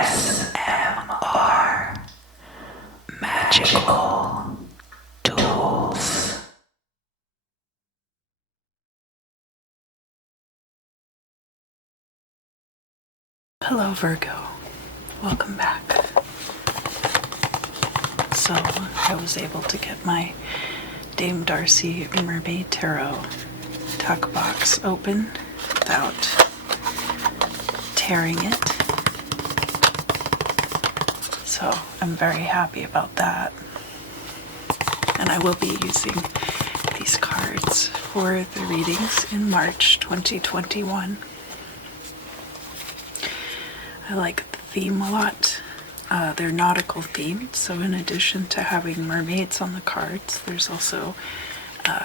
ASMR Magical Tools. Hello Virgo, welcome back. So I was able to get my Dame Darcy Mermaid Tarot tuck box open without tearing it. So I'm very happy about that. And I will be using these cards for the readings in March 2021. I like the theme a lot. They're nautical themed, so in addition to having mermaids on the cards, there's also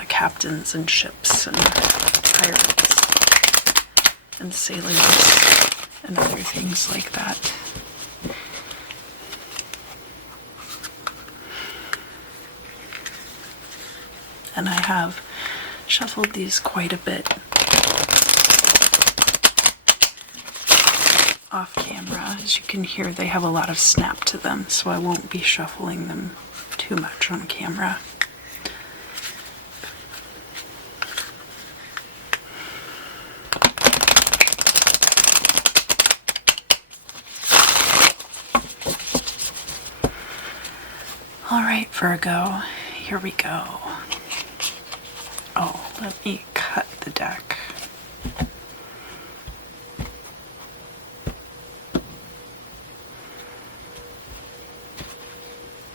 captains and ships and pirates and sailors and other things like that. And I have shuffled these quite a bit off camera. As you can hear, they have a lot of snap to them, so I won't be shuffling them too much on camera. All right, Virgo, here we go. Oh, let me cut the deck.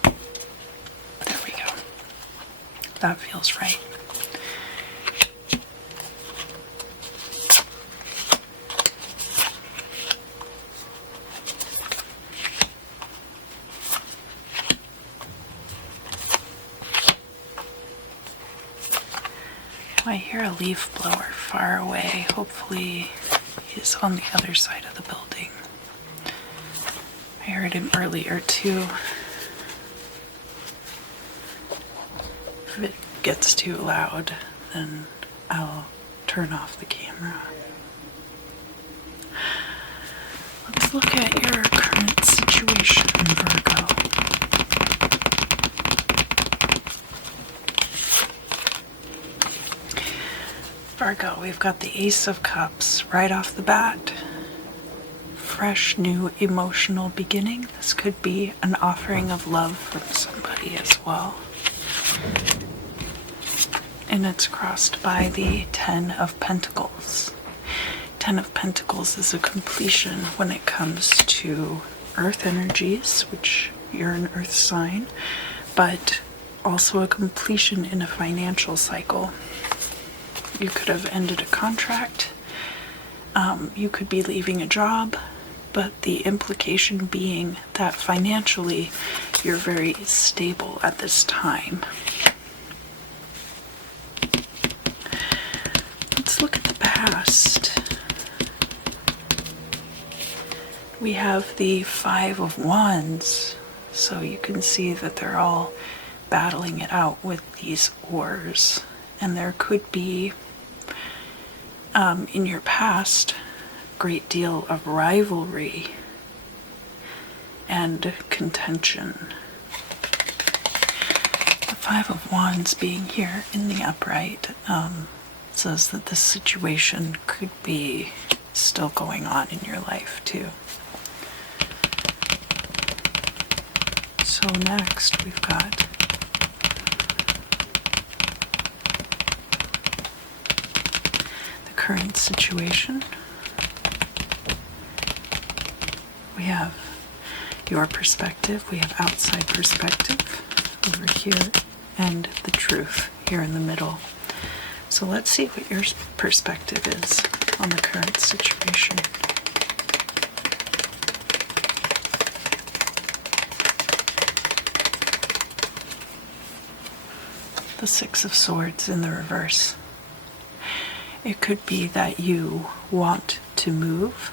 There we go. That feels right. I hear a leaf blower far away. Hopefully he's on the other side of the building. I heard him earlier too. If it gets too loud, then I'll turn off the camera. Let's look at your current situation, Virgo. Virgo, we've got the Ace of Cups right off the bat. Fresh, new emotional beginning. This could be an offering of love from somebody as well. And it's crossed by the Ten of Pentacles. Ten of Pentacles is a completion when it comes to earth energies, which you're an earth sign, but also a completion in a financial cycle. You could have ended a contract, you could be leaving a job, but the implication being that financially you're very stable at this time. Let's look at the past. We have the Five of Wands, so you can see that they're all battling it out with these oars, and there could be in your past, great deal of rivalry and contention. The Five of Wands being here in the upright says that this situation could be still going on in your life too. So next we've got current situation. We have your perspective, we have outside perspective over here, and the truth here in the middle. So let's see what your perspective is on the current situation. The Six of Swords in the reverse. It could be that you want to move,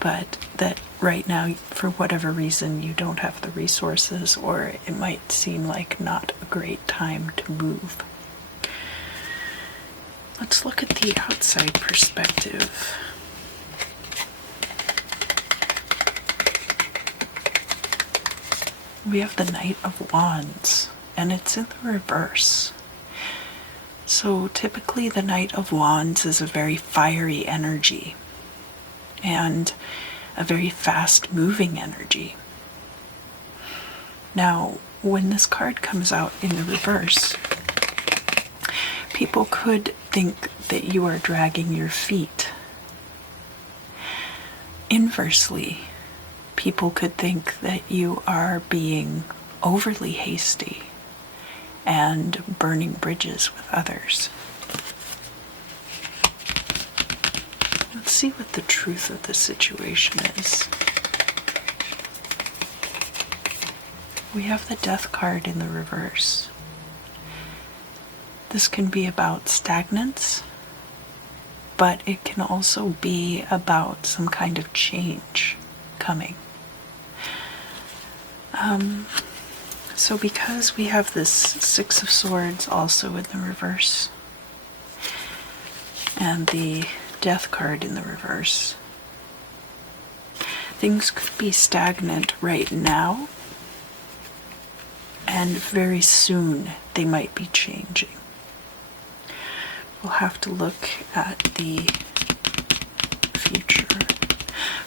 but that right now, for whatever reason, you don't have the resources, or it might seem like not a great time to move. Let's look at the outside perspective. we have the Knight of Wands, and it's in the reverse. So typically the Knight of Wands is a very fiery energy and a very fast-moving energy. Now, when this card comes out in the reverse, people could think that you are dragging your feet. Inversely, people could think that you are being overly hasty and burning bridges with others. Let's see what the truth of the situation is. We have the Death card in the reverse. This can be about stagnance, but it can also be about some kind of change coming. So because we have this Six of Swords also in the reverse, and the Death card in the reverse, things could be stagnant right now, and very soon they might be changing. We'll have to look at the future.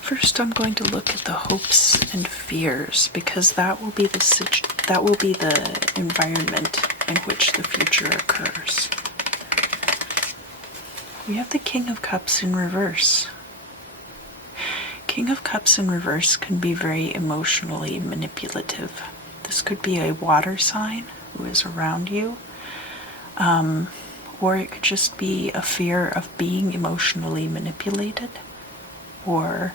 First, I'm going to look at the hopes and fears, because that will be the environment in which the future occurs. We have the King of Cups in reverse. King of Cups in reverse can be very emotionally manipulative. This could be a water sign who is around you, or it could just be a fear of being emotionally manipulated, or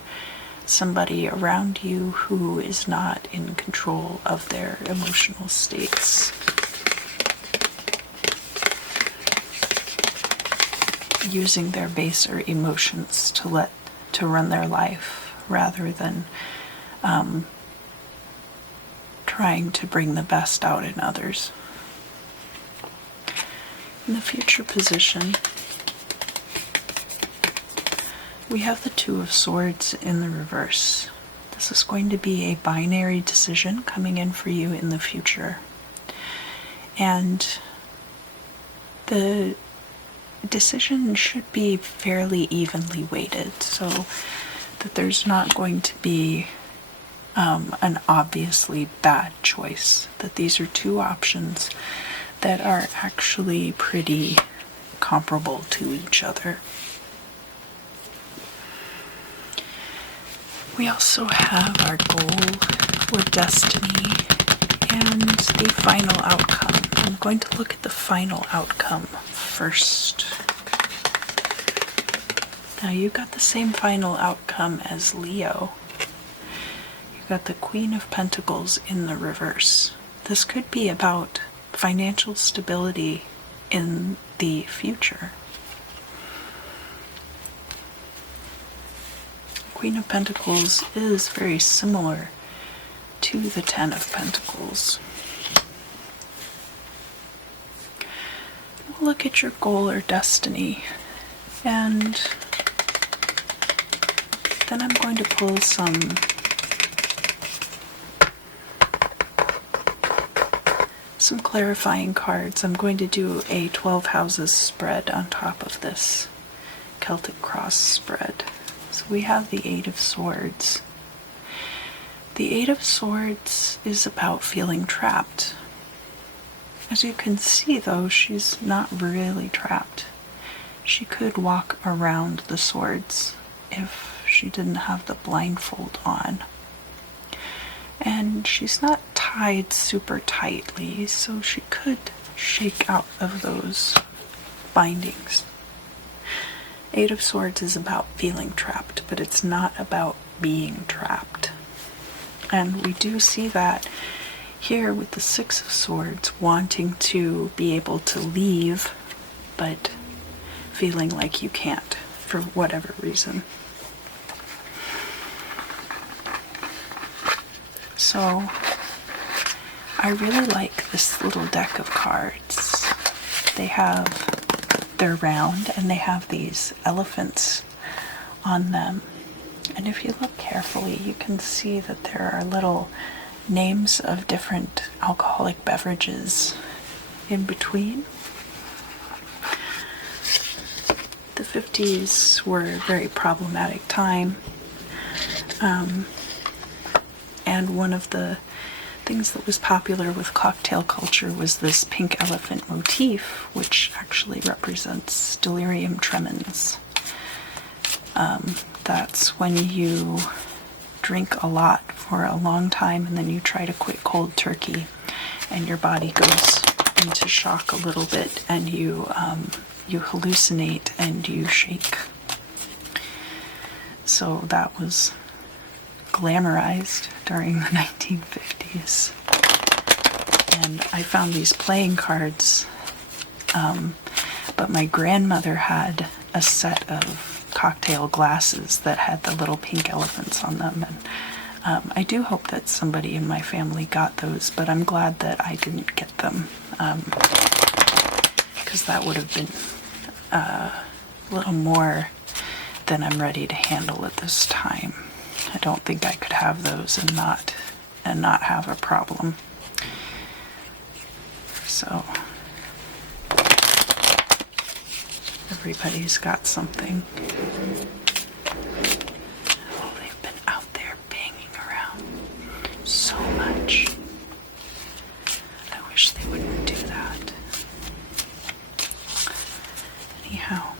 somebody around you who is not in control of their emotional states. Using their baser emotions to run their life rather than trying to bring the best out in others. In the future position, we have the Two of Swords in the reverse. This is going to be a binary decision coming in for you in the future. And the decision should be fairly evenly weighted, so that there's not going to be an obviously bad choice. That these are two options that are actually pretty comparable to each other. We also have our goal or destiny and the final outcome. I'm going to look at the final outcome first. Now you got the same final outcome as Leo. You got the Queen of Pentacles in the reverse. This could be about financial stability in the future. Queen of Pentacles is very similar to the Ten of Pentacles. We'll look at your goal or destiny, and then I'm going to pull some clarifying cards. I'm going to do a 12 houses spread on top of this Celtic cross spread. So we have the Eight of Swords. The Eight of Swords is about feeling trapped. As you can see, though, she's not really trapped. She could walk around the swords if she didn't have the blindfold on. And she's not tied super tightly, so she could shake out of those bindings. Eight of Swords is about feeling trapped, but it's not about being trapped. And we do see that here with the Six of Swords, wanting to be able to leave, but feeling like you can't for whatever reason. So I really like this little deck of cards. They're round and they have these elephants on them. And if you look carefully, you can see that there are little names of different alcoholic beverages in between. The 50s were a very problematic time. And one of the things that was popular with cocktail culture was this pink elephant motif, which actually represents delirium tremens. That's when you drink a lot for a long time and then you try to quit cold turkey and your body goes into shock a little bit and you hallucinate and you shake. So that was glamorized during the 1950s. And I found these playing cards, but my grandmother had a set of cocktail glasses that had the little pink elephants on them, and I do hope that somebody in my family got those, but I'm glad that I didn't get them, because that would have been a little more than I'm ready to handle at this time. I don't think I could have those and not have a problem. So everybody's got something. Oh, they've been out there banging around so much. I wish they wouldn't do that. Anyhow.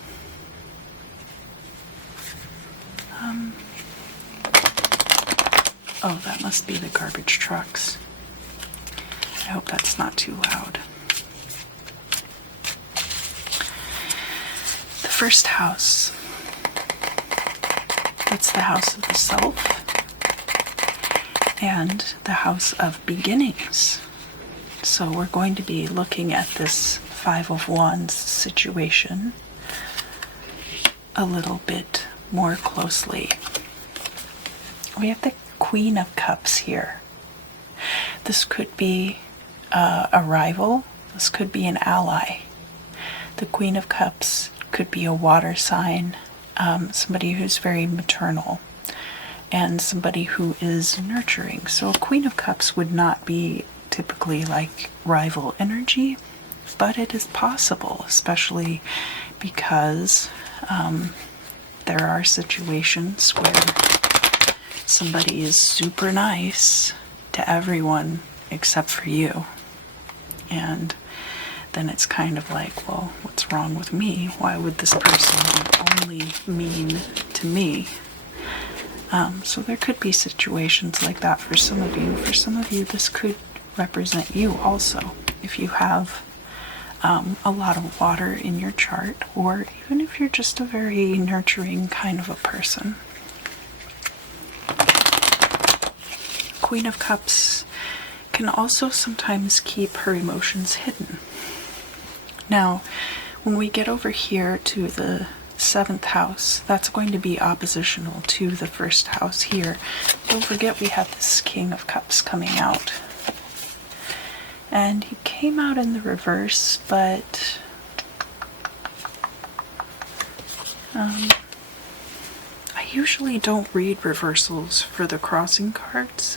Oh, that must be the garbage trucks. I hope that's not too loud. The first house. That's the house of the self and the house of beginnings. So we're going to be looking at this Five of Wands situation a little bit more closely. We have the Queen of Cups here. This could be a rival. This could be an ally. The Queen of Cups could be a water sign, somebody who's very maternal, and somebody who is nurturing. So a Queen of Cups would not be typically like rival energy, but it is possible, especially because there are situations where somebody is super nice to everyone except for you. And then it's kind of like, well, what's wrong with me? Why would this person be only mean to me? So there could be situations like that for some of you. For some of you, this could represent you also. If you have a lot of water in your chart, or even if you're just a very nurturing kind of a person. Queen of Cups can also sometimes keep her emotions hidden. Now, when we get over here to the 7th house, that's going to be oppositional to the first house here. Don't forget we have this King of Cups coming out. And he came out in the reverse, but I usually don't read reversals for the crossing cards.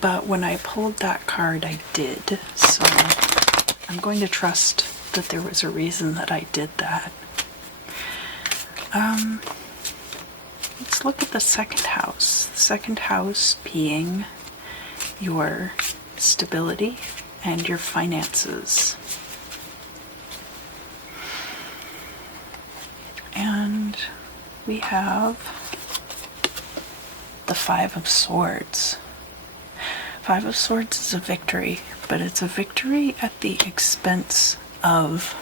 But when I pulled that card, I did. So I'm going to trust that there was a reason that I did that. Let's look at the 2nd house. The 2nd house being your stability and your finances. And we have the 5 of Swords. 5 of Swords is a victory, but it's a victory at the expense of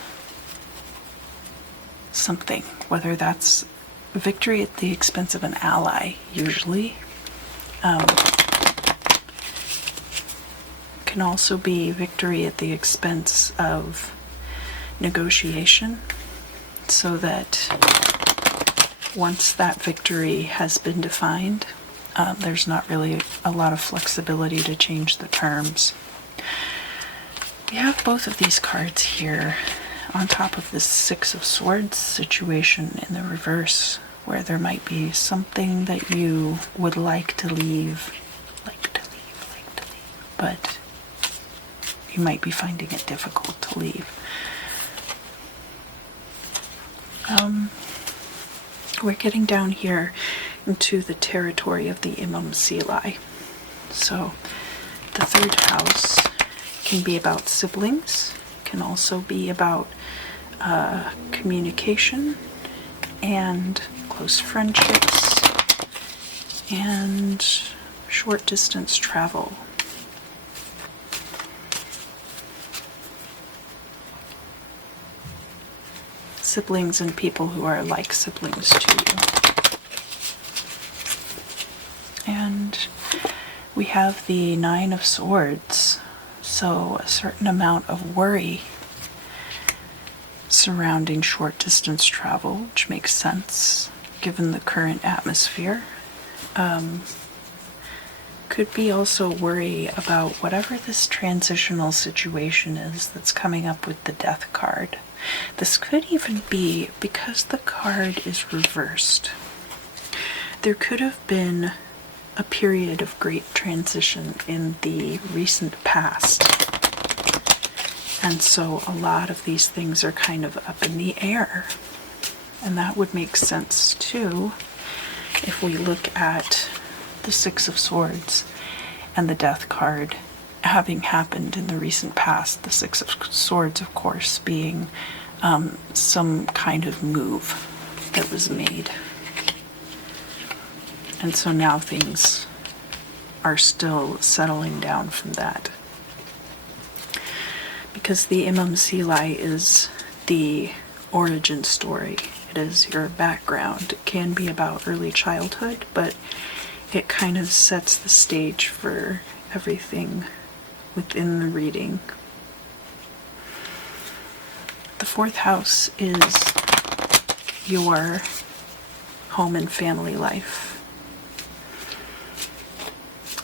something, whether that's victory at the expense of an ally, usually. Can also be victory at the expense of negotiation, so that once that victory has been defined, there's not really a lot of flexibility to change the terms. We have both of these cards here on top of this 6 of Swords situation in the reverse, where there might be something that you would like to leave, like but you might be finding it difficult to leave. We're getting down here into the territory of the Imam Silai. So the third house can be about siblings, can also be about communication and close friendships and short distance travel. Siblings and people who are like siblings to you. And we have the Nine of Swords, so a certain amount of worry surrounding short distance travel, which makes sense given the current atmosphere. Could be also worry about whatever this transitional situation is that's coming up with the Death card. This could even be, because the card is reversed, there could have been a period of great transition in the recent past. And so a lot of these things are kind of up in the air. And that would make sense too if we look at the Six of Swords and the Death card having happened in the recent past. The Six of Swords, of course, being some kind of move that was made. And so now things are still settling down from that. Because the Imam Silai is the origin story. It is your background. It can be about early childhood, but it kind of sets the stage for everything within the reading. The fourth house is your home and family life.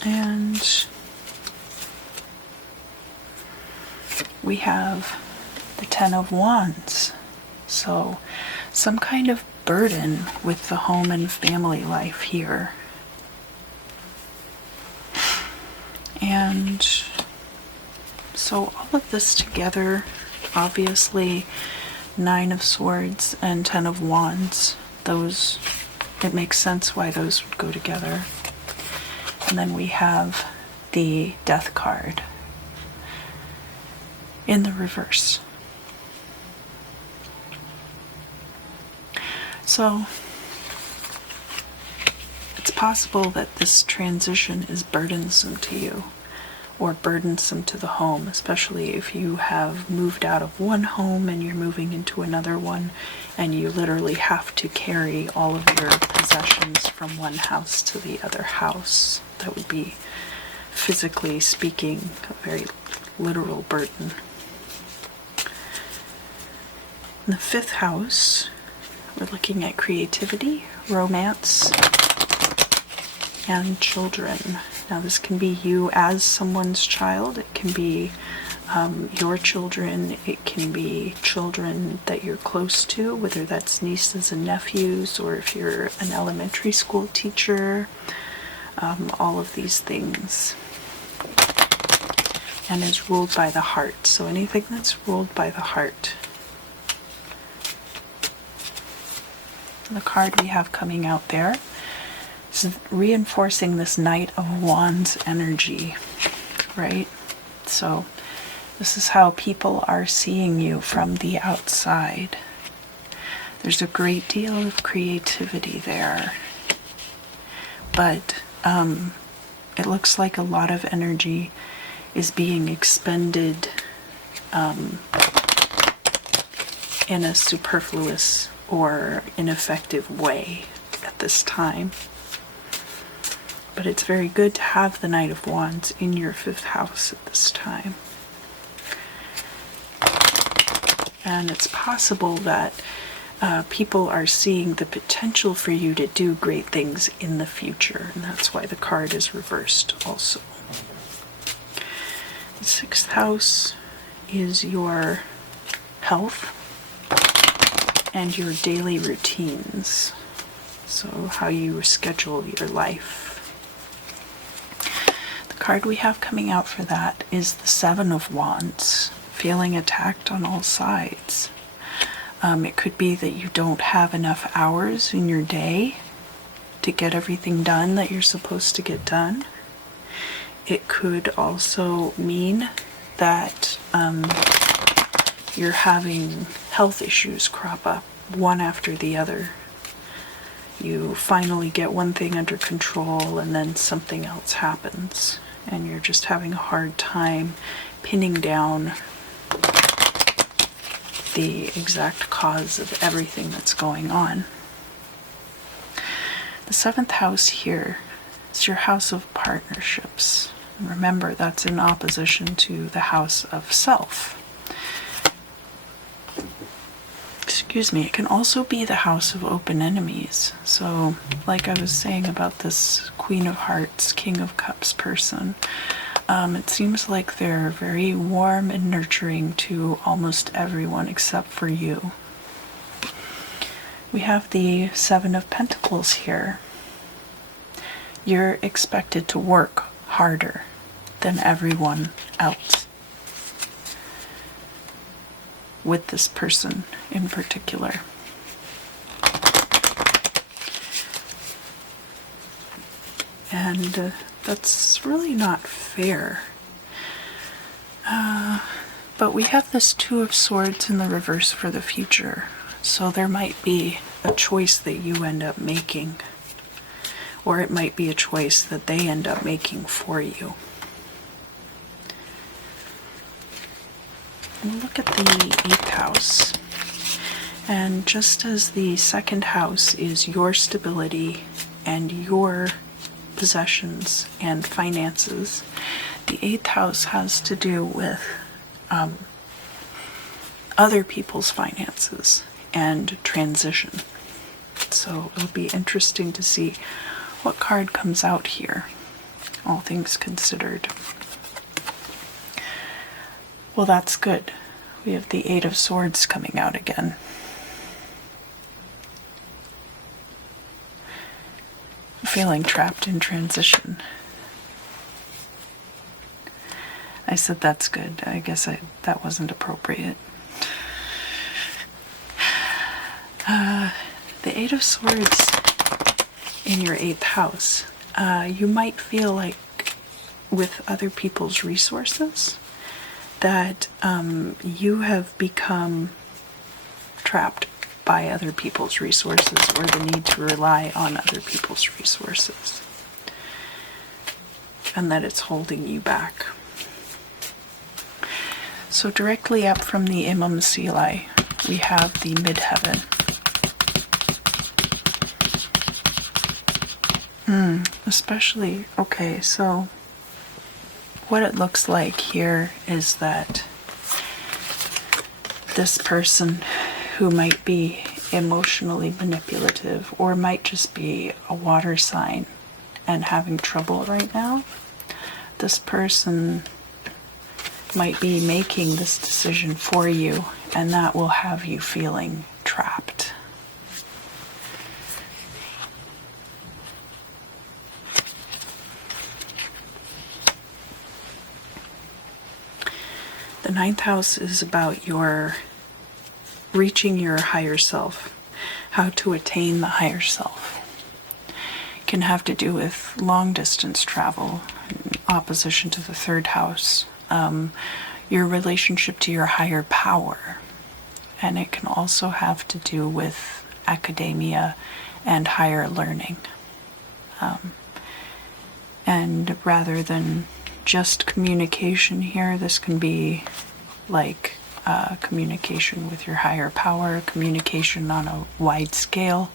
And we have the Ten of Wands. So some kind of burden with the home and family life here. And so all of this together, obviously, Nine of Swords and Ten of Wands, those, it makes sense why those would go together. And then we have the Death card in the reverse. So it's possible that this transition is burdensome to you, or burdensome to the home, especially if you have moved out of one home and you're moving into another one, and you literally have to carry all of your possessions from one house to the other house. That would be, physically speaking, a very literal burden. In the fifth house, we're looking at creativity, romance, and children. Now this can be you as someone's child, it can be your children, it can be children that you're close to, whether that's nieces and nephews, or if you're an elementary school teacher, all of these things. And is ruled by the heart, so anything that's ruled by the heart. The card we have coming out there is reinforcing this Knight of Wands energy, right? So this is how people are seeing you from the outside. There's a great deal of creativity there, but it looks like a lot of energy is being expended in a superfluous or ineffective way at this time. But it's very good to have the Knight of Wands in your fifth house at this time. And it's possible that people are seeing the potential for you to do great things in the future, and that's why the card is reversed also. The sixth house is your health and your daily routines, so how you schedule your life. The card we have coming out for that is the Seven of Wands, feeling attacked on all sides. It could be that you don't have enough hours in your day to get everything done that you're supposed to get done. It could also mean that you're having health issues crop up one after the other. You finally get one thing under control and then something else happens, and you're just having a hard time pinning down the exact cause of everything that's going on. The 7th house here is your house of partnerships. And remember, that's in opposition to the house of self. Excuse me, it can also be the house of open enemies. So, like I was saying about this Queen of Hearts, King of Cups person, it seems like they're very warm and nurturing to almost everyone except for you. We have the 7 of Pentacles here. You're expected to work harder than everyone else with this person in particular. And that's really not fair. But we have this 2 of Swords in the reverse for the future. So there might be a choice that you end up making. Or it might be a choice that they end up making for you. We'll look at the 8th house. And just as the 2nd house is your stability and your possessions and finances, the 8th house has to do with other people's finances and transition. So it'll be interesting to see what card comes out here, all things considered. Well, that's good. We have the 8 of Swords coming out again. Feeling trapped in transition. I said that's good. I guess that wasn't appropriate. The 8 of Swords in your 8th house. You might feel like with other people's resources that you have become trapped by other people's resources, or the need to rely on other people's resources, and that it's holding you back. So directly up from the Imam Silai, we have the midheaven. Especially, okay, so what it looks like here is that this person who might be emotionally manipulative, or might just be a water sign and having trouble right now, this person might be making this decision for you, and that will have you feeling trapped. The 9th house is about your reaching your higher self, how to attain the higher self. It can have to do with long distance travel, in opposition to the 3rd house, your relationship to your higher power. And it can also have to do with academia and higher learning. And rather than just communication here, this can be like communication with your higher power, communication on a wide scale,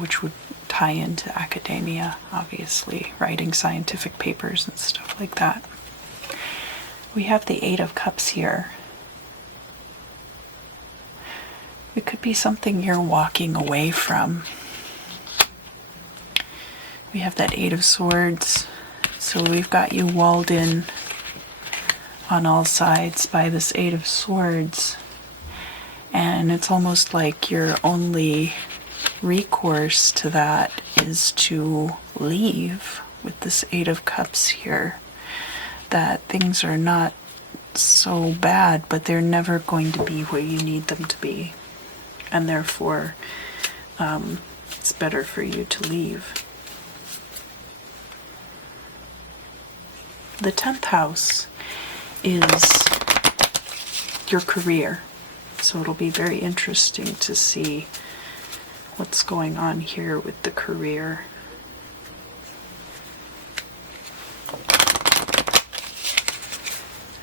which would tie into academia, obviously, writing scientific papers and stuff like that. We have the 8 of Cups here. It could be something you're walking away from. We have that 8 of Swords. So we've got you walled in on all sides by this 8 of Swords. And it's almost like your only recourse to that is to leave with this Eight of Cups here, that things are not so bad, but they're never going to be where you need them to be. And therefore, it's better for you to leave. The 10th house is your career. So it'll be very interesting to see what's going on here with the career.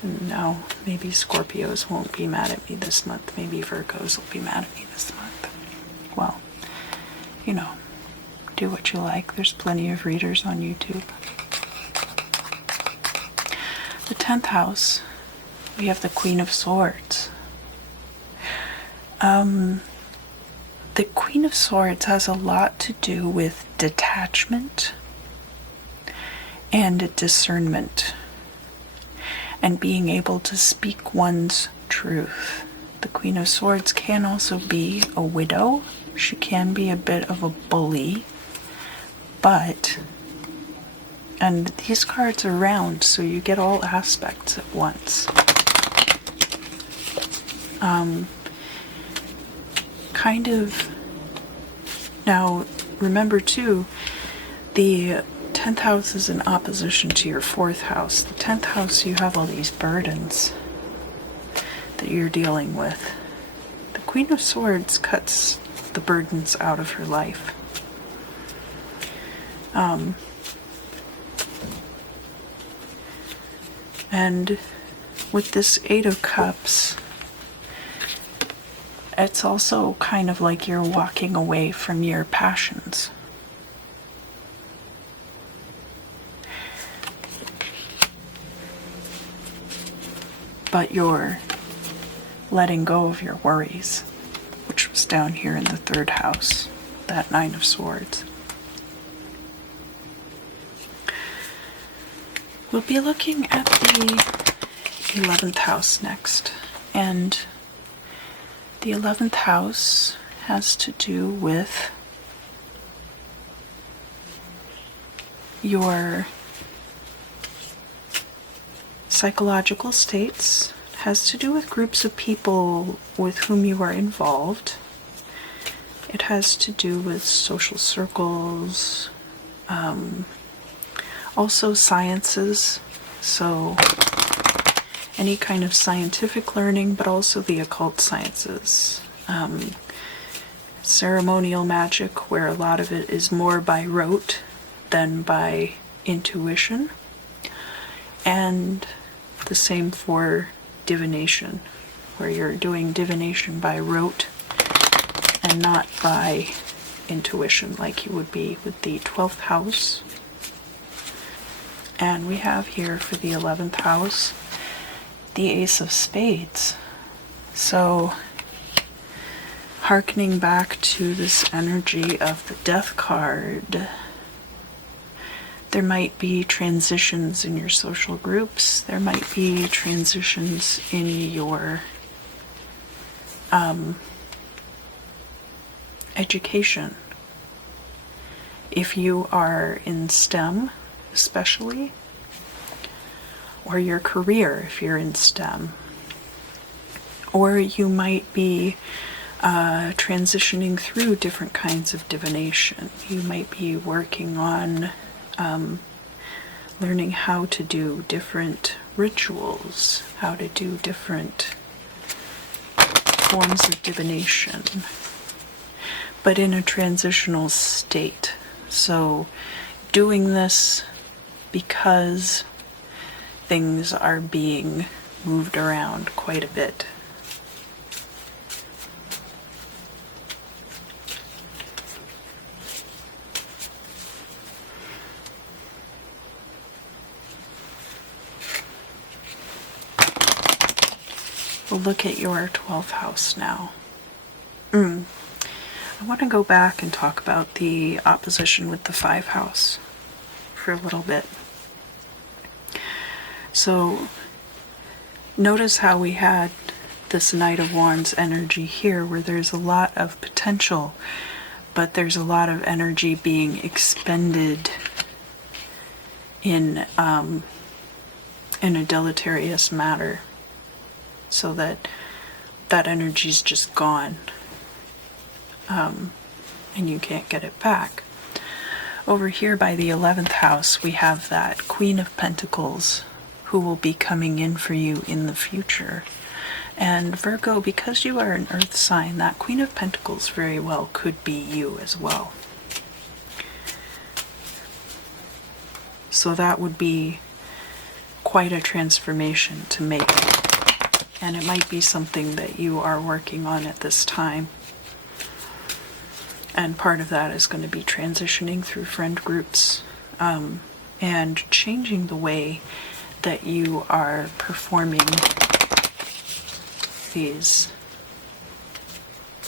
And now, maybe Scorpios won't be mad at me this month. Maybe Virgos will be mad at me this month. Well, you know, do what you like. There's plenty of readers on YouTube. The 10th house, we have the Queen of Swords. The Queen of Swords has a lot to do with detachment and discernment and being able to speak one's truth. The Queen of Swords can also be a widow. She can be a bit of a bully, but, and these cards are round, so you get all aspects at once. Kind of, now remember too, the 10th house is in opposition to your 4th house. The 10th house, you have all these burdens that you're dealing with. The Queen of Swords cuts the burdens out of her life. And with this Eight of Cups, it's also kind of like you're walking away from your passions. But you're letting go of your worries, which was down here in the 3rd house, that 9 of Swords. We'll be looking at the 11th house next, and the 11th house has to do with your psychological states. It has to do with groups of people with whom you are involved. It has to do with social circles, also sciences, so any kind of scientific learning, but also the occult sciences. Ceremonial magic, where a lot of it is more by rote than by intuition. And the same for divination, where you're doing divination by rote and not by intuition, like you would be with the 12th house. And we have here for the 11th house the Ace of Spades. So, hearkening back to this energy of the Death card, there might be transitions in your social groups. There might be transitions in your education. If you are in STEM, especially, or your career if you're in STEM. Or you might be transitioning through different kinds of divination. You might be working on learning how to do different rituals, how to do different forms of divination, but in a transitional state. So doing this because things are being moved around quite a bit. We'll look at your 12th house now. I want to go back and talk about the opposition with the 5th house for a little bit. So notice how we had this Knight of Wands energy here, where there's a lot of potential, but there's a lot of energy being expended in a deleterious manner, so that that energy's just gone, and you can't get it back. Over here by the 11th house, we have that Queen of Pentacles who will be coming in for you in the future. And Virgo, because you are an earth sign, that Queen of Pentacles very well could be you as well. So that would be quite a transformation to make. And it might be something that you are working on at this time. And part of that is going to be transitioning through friend groups, and changing the way that you are performing these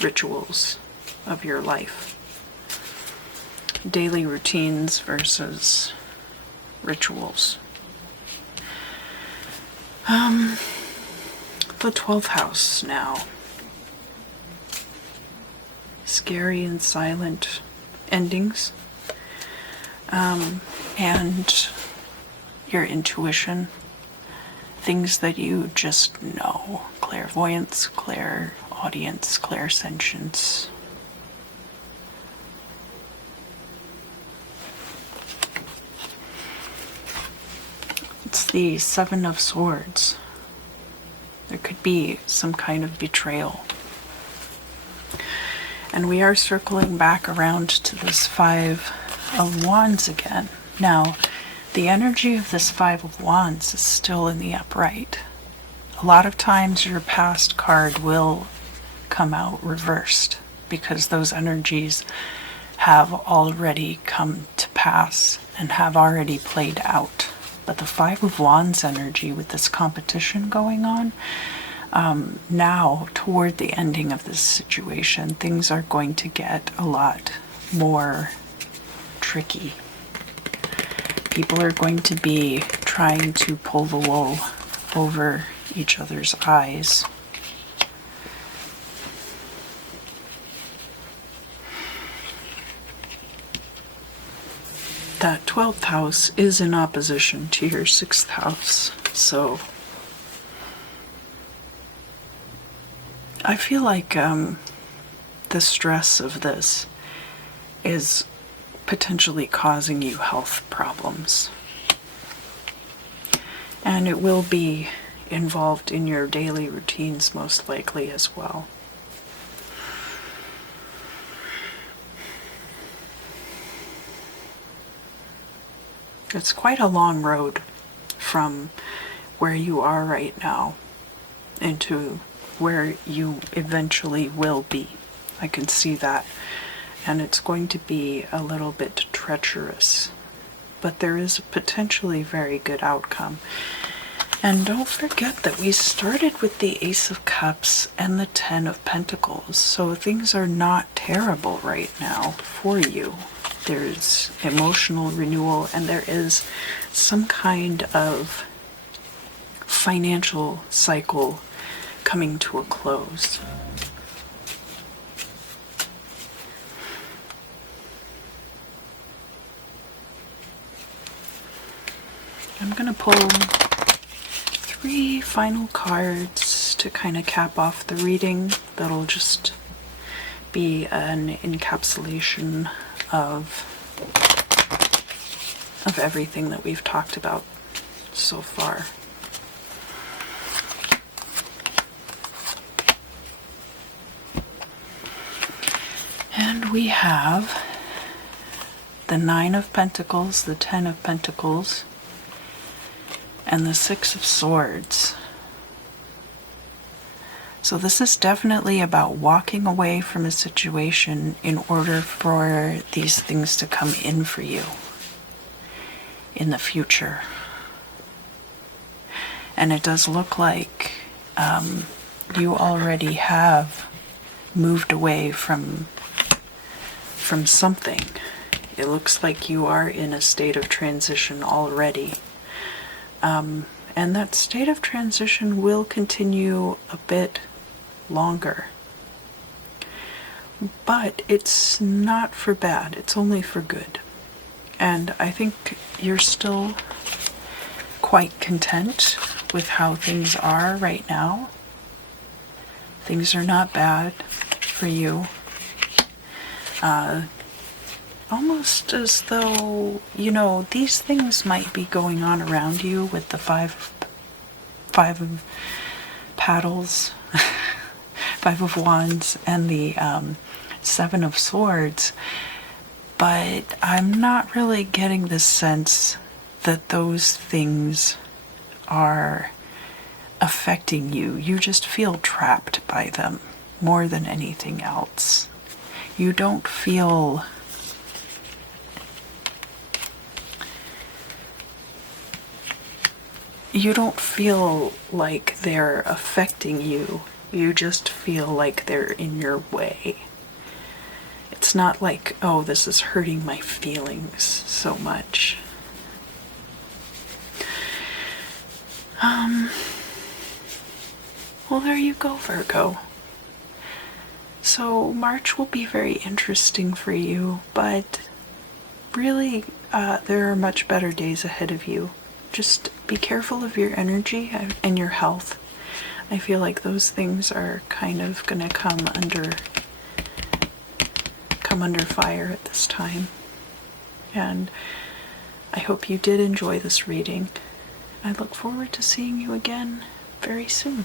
rituals of your life. Daily routines versus rituals. The 12th house now. Scary and silent endings, and your intuition, things that you just know, clairvoyance, clairaudience, clairsentience. It's the Seven of Swords. There could be some kind of betrayal. And we are circling back around to this Five of Wands again. Now, the energy of this Five of Wands is still in the upright. A lot of times your past card will come out reversed because those energies have already come to pass and have already played out. But the Five of Wands energy with this competition going on, now, toward the ending of this situation, things are going to get a lot more tricky. People are going to be trying to pull the wool over each other's eyes. That 12th house is in opposition to your 6th house, so I feel like the stress of this is potentially causing you health problems. And it will be involved in your daily routines most likely as well. It's quite a long road from where you are right now into where you eventually will be. I can see that. And it's going to be a little bit treacherous. But there is a potentially very good outcome. And don't forget that we started with the Ace of Cups and the 10 of Pentacles. So things are not terrible right now for you. There's emotional renewal, and there is some kind of financial cycle coming to a close. I'm going to pull 3 final cards to kind of cap off the reading. That'll just be an encapsulation of everything that we've talked about so far. And we have the 9 of Pentacles, the 10 of Pentacles, and the 6 of Swords. So this is definitely about walking away from a situation in order for these things to come in for you in the future. And it does look like you already have moved away from something. It looks like you are in a state of transition already. And that state of transition will continue a bit longer. But it's not for bad, it's only for good. And I think you're still quite content with how things are right now. Things are not bad for you. Almost as though, you know, these things might be going on around you with the five of paddles, five of wands, and the 7 of swords. But I'm not really getting the sense that those things are affecting you. You just feel trapped by them more than anything else. You don't feel like they're affecting you. You just feel like they're in your way. It's not like, oh, this is hurting my feelings so much. Well, there you go, Virgo. So March will be very interesting for you, but really, there are much better days ahead of you. Just be careful of your energy and your health. I feel like those things are kind of gonna come under fire at this time. And I hope you did enjoy this reading. I look forward to seeing you again very soon.